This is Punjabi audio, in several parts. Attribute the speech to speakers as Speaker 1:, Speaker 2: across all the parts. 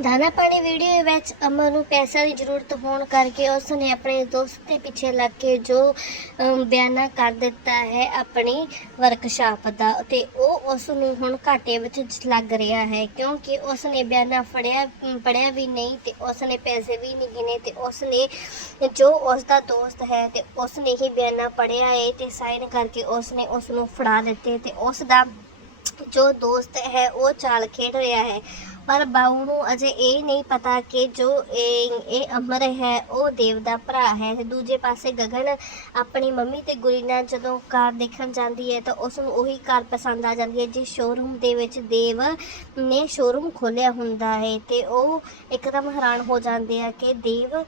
Speaker 1: ਦਾਣਾ ਪਾਣੀ ਵੀਡੀਓ ਵਿੱਚ ਅਮਨ ਨੂੰ ਪੈਸਾ ਦੀ ਜ਼ਰੂਰਤ ਹੋਣ ਕਰਕੇ ਉਸ ਨੇ ਆਪਣੇ ਦੋਸਤ ਦੇ ਪਿੱਛੇ ਲੱਗ ਕੇ ਜੋ ਬਿਆਨਾ ਕਰ ਦਿੱਤਾ ਹੈ ਆਪਣੀ ਵਰਕਸ਼ਾਪ ਦਾ ਤੇ ਉਹ ਉਸ ਨੂੰ ਹੁਣ ਘਾਟੇ ਵਿੱਚ ਲੱਗ ਰਿਹਾ ਹੈ ਕਿਉਂਕਿ ਉਸ ਨੇ ਬਿਆਨਾ ਫੜਿਆ ਪੜਿਆ ਵੀ ਨਹੀਂ ਤੇ ਉਸ ਨੇ ਪੈਸੇ ਵੀ ਨਹੀਂ ਗਿਣੇ ਤੇ ਉਸ ਨੇ ਜੋ ਉਸ ਦਾ ਦੋਸਤ ਹੈ ਤੇ ਉਸ ਨੇ ਹੀ ਬਿਆਨਾ ਪੜਿਆ ਹੈ ਤੇ ਸਾਈਨ ਕਰਕੇ ਉਸ ਨੇ ਉਸ ਨੂੰ ਫੜਾ ਦਿੱਤੇ ਤੇ ਉਸ ਦਾ ਜੋ ਦੋਸਤ ਹੈ ਉਹ ਚਾਲ ਖੇਡ ਰਿਹਾ ਹੈ। ਪਰ ਬਾਊ ਨੂੰ ਅਜੇ ਇਹ ਨਹੀਂ ਪਤਾ ਕਿ ਜੋ ਇਹ ਇਹ ਅਮਰ ਹੈ, ਉਹ ਦੇਵ ਦਾ ਭਰਾ ਹੈ। ਤੇ ਦੂਜੇ ਪਾਸੇ ਗਗਨ ਆਪਣੀ ਮੰਮੀ ਤੇ ਗੁਰੀ ਨਾਲ ਜਦੋਂ ਕਾਰ ਦੇਖਣ ਜਾਂਦੀ ਹੈ ਤਾਂ ਉਸ ਨੂੰ ਉਹੀ ਕਾਰ ਪਸੰਦ ਆ ਜਾਂਦੀ ਹੈ, ਜਿਸ ਸ਼ੋਰੂਮ ਦੇ ਵਿੱਚ ਦੇਵ ਨੇ ਸ਼ੋਰੂਮ ਖੋਲਿਆ ਹੁੰਦਾ ਹੈ। ਤੇ ਉਹ ਇੱਕਦਮ ਹੈਰਾਨ ਹੋ ਜਾਂਦੇ ਆ ਕਿ ਦੇਵ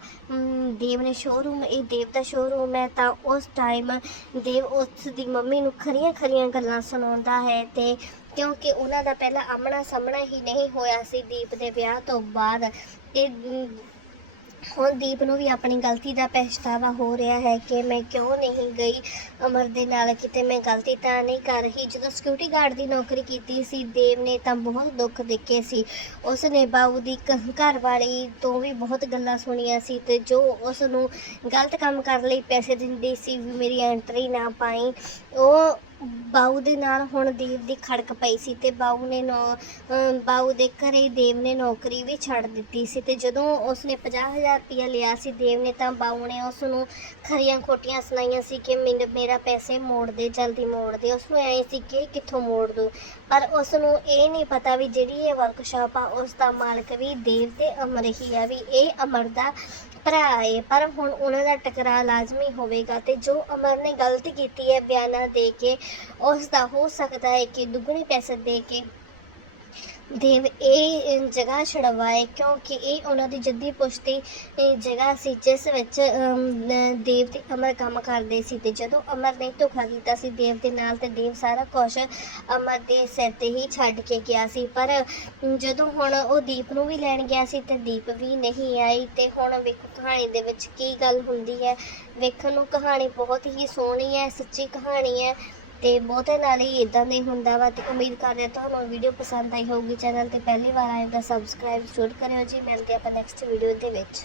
Speaker 1: ਦੇਵ ਨੇ ਸ਼ੋਰੂਮ ਇਹ ਦੇਵ ਦਾ ਸ਼ੋਰੂਮ ਹੈ ਤਾਂ ਉਸ ਟਾਈਮ ਦੇਵ ਉਸ ਦੀ ਮੰਮੀ ਨੂੰ ਖਰੀਆਂ ਖਰੀਆਂ ਗੱਲਾਂ ਸੁਣਾਉਂਦਾ ਹੈ ਤੇ ਕਿਉਂਕਿ ਉਹਨਾਂ ਦਾ ਪਹਿਲਾਂ ਆਮਣਾ ਸਾਹਮਣਾ ਹੀ ਨਹੀਂ ਹੋਇਆ ਸੀ ਦੀਪ ਦੇ ਵਿਆਹ ਤੋਂ ਬਾਅਦ। ਇਹ, ਹੁਣ ਦੀਪ ਨੂੰ ਵੀ ਆਪਣੀ ਗਲਤੀ ਦਾ ਪਛਤਾਵਾ ਹੋ ਰਿਹਾ ਹੈ ਕਿ ਮੈਂ ਕਿਉਂ ਨਹੀਂ ਗਈ? ਅਮਰ ਦੇ ਨਾਲ ਕਿਤੇ ਮੈਂ ਗਲਤੀ ਤਾਂ ਨਹੀਂ ਕਰ ਰਹੀ ਜਦੋਂ ਸਿਕਿਉਰਿਟੀ ਗਾਰਡ ਦੀ ਨੌਕਰੀ ਕੀਤੀ ਸੀ, ਦੇਵ ਨੇ ਤਾਂ ਬਹੁਤ ਦੁੱਖ ਦੇਖੇ ਸੀ। ਉਸ ਨੇ ਬਾਊ ਦੀ ਕ- ਘਰ ਵਾਲੀ ਤੋਂ ਵੀ ਬਹੁਤ ਗੱਲਾਂ ਸੁਣੀਆਂ ਸੀ ਤੇ ਜੋ ਉਸ ਨੂੰ ਗਲਤ ਕੰਮ ਕਰਨ ਲਈ ਪੈਸੇ ਦਿੰਦੀ ਸੀ, ਵੀ ਮੇਰੀ ਐਂਟਰੀ ਨਾ ਪਾਈ, ਉਹ ਬਾਊ ਦੇ ਨਾਲ ਹੁਣ ਦੇਵ ਦੀ ਖੜਕ ਪਈ ਸੀ ਤੇ ਬਾਊ ਨੇ ਨੌ, ਅਮ, ਬਾਊ ਦੇ ਘਰੇ ਦੇਵ ਨੇ ਨੌਕਰੀ ਵੀ ਛੱਡ ਦਿੱਤੀ ਸੀ ਤੇ ਜਦੋਂ ਉਸਨੇ 50000 ਰੁਪਇਆ ਲਿਆ ਸੀ ਦੇਵ ਨੇ ਤਾਂ ਬਾਊ ਨੇ ਉਸ ਨੂੰ ਖਰੀਆਂ ਖੋਟੀਆਂ ਸੁਣਾਈਆਂ ਸੀ ਕਿ ਮੈਨੂੰ ਮੇਰਾ ਪੈਸੇ ਮੋੜ ਦੇ, ਜਲਦੀ ਮੋੜ ਦੇ। ਉਸ ਨੂੰ ਐ ਸੀ ਕਿ ਕਿੱਥੋਂ ਮੋੜ ਦੂੰ ਪਰ ਉਸ ਨੂੰ ਇਹ ਨਹੀਂ ਪਤਾ ਵੀ ਜਿਹੜੀ ਇਹ ਵਰਕਸ਼ਾਪ ਆ ਉਸ ਦਾ ਮਾਲਕ ਵੀ ਦੇਵ ਤੇ ਅਮਰ ਹੀ ਆ, ਵੀ ਇਹ ਅਮਰ ਦਾ ਭਰਾ ਏ, ਪਰ ਹੁਣ ਉਹਨਾਂ ਦਾ ਟਕਰਾਅ ਲਾਜ਼ਮੀ ਹੋਵੇਗਾ ਤੇ ਜੋ ਅਮਰ ਨੇ ਗਲਤੀ ਕੀਤੀ ਹੈ ਬਿਆਨਾਂ ਦੇ ਕੇ ਉਸ ਦਾ ਹੋ ਸਕਦਾ ਹੈ ਕਿ ਦੁੱਗਣੇ ਪੈਸੇ ਦੇ ਕੇ ਦੇਵ, ਇਹ ਜਗ੍ਹਾ ਛਡਵਾਏ ਕਿਉਂਕਿ ਇਹ ਉਹਨਾਂ ਦੀ ਜੱਦੀ ਪੁਸ਼ਤੀ ਜਗ੍ਹਾ ਸੀ, ਜਿਸ ਵਿੱਚ ਦੇਵ ਤੇ ਅਮਰ ਕੰਮ ਕਰਦੇ ਸੀ ਤੇ ਜਦੋਂ ਅਮਰ ਨੇ ਧੋਖਾ ਕੀਤਾ ਸੀ, ਦੇਵ ਦੇ ਨਾਲ ਤੇ ਦੇਵ ਸਾਰਾ ਕੁਝ ਅਮਰ ਦੇ ਸਿਰ ਤੇ ਹੀ ਛੱਡ ਕੇ ਗਿਆ ਸੀ, ਪਰ ਜਦੋਂ ਹੁਣ ਉਹ ਦੀਪ ਨੂੰ ਵੀ ਲੈਣ ਗਿਆ ਸੀ ਤੇ ਦੀਪ ਵੀ ਨਹੀਂ ਆਈ ਤੇ ਹੁਣ ਵੇਖੋ ਕਹਾਣੀ ਦੇ ਵਿੱਚ ਕੀ ਗੱਲ ਹੁੰਦੀ ਹੈ। ਵੇਖਣ ਨੂੰ ਕਹਾਣੀ ਬਹੁਤ ਹੀ ਸੋਹਣੀ ਹੈ, ਸੱਚੀ ਕਹਾਣੀ ਹੈ। ਤੇ ਬਹੁਤੇ ਨਾਲ ਹੀ ਇਦਾਂ ਨਹੀਂ ਹੁੰਦਾ ਵਾ ਤੇ ਉਮੀਦ ਕਰਦੇ ਹਾਂ ਤੁਹਾਨੂੰ ਵੀਡੀਓ ਪਸੰਦ ਆਈ ਹੋਊਗੀ। ਚੈਨਲ ਤੇ ਪਹਿਲੀ ਵਾਰ ਆਏ ਤਾਂ ਸਬਸਕ੍ਰਾਈਬ ਜ਼ਰੂਰ ਕਰਿਓ ਜੀ। ਮਿਲਦੇ ਆਪਾਂ ਨੈਕਸਟ ਵੀਡੀਓ ਦੇ ਵਿੱਚ।